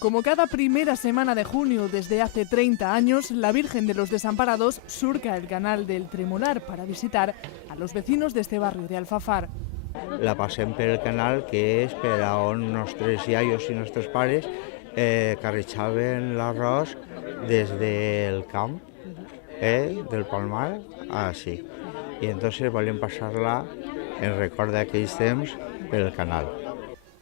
Como cada primera semana de junio desde hace 30 años, la Virgen de los Desamparados surca el canal del Tremolar para visitar a los vecinos de este barrio de Alfafar. La passem pel canal, que és per a on nostres iaios i nostres pares carrejaven l'arròs des del camp, del Palmar, així. I entonces volem passar-la en record d'aquells temps pel canal.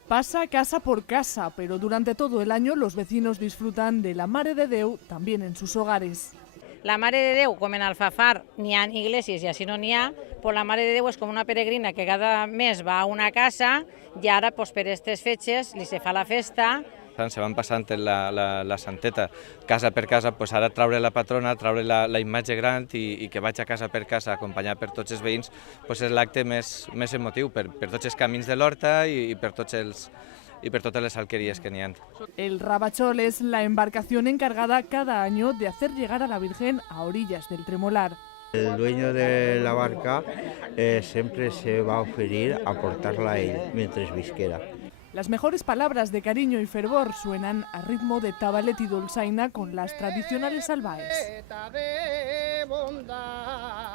Pasa casa por casa, pero durante todo el año los vecinos disfrutan de la Mare de Déu también en sus hogares. La Mare de Déu, com en Alfafar n'hi ha iglesias i així no n'hi ha, pues la Mare de Déu és com una peregrina que cada mes va a una casa i ara pues, per aquestes fetges li se fa la festa. Se van passant la santeta casa per casa, pues ara traure la patrona, traure la imatge gran i que vaig a casa per casa acompanyat per tots els veïns, pues és l'acte més emotiu per tots els camins de l'horta i per totes les alqueries que n'hi ha. El Rabachol es la embarcación encargada cada año de hacer llegar a la Virgen a orillas del Tremolar. El dueño de la barca siempre se va a oferir a portarla a él mientras visquera. Las mejores palabras de cariño y fervor suenan a ritmo de tabalet y dolçaina con las tradicionales albaes.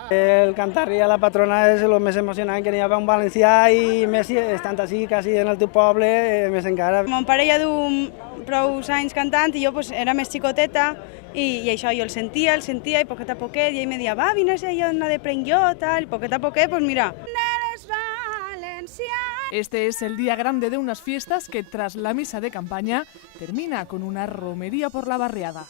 El cantar a la patrona és el més emocionant que n'hi ha per un valencià i més estant així, quasi en el teu poble, més encara. Mon pare ja du prou anys cantant i jo pues, era més xicoteta i això jo el sentia i poquet a poquet i ell me deia, va, vines allà on ha de prendre jo, tal, i poquet a poquet, pues mira. Este es el día grande de unas fiestas que tras la misa de campaña termina con una romería por la barriada.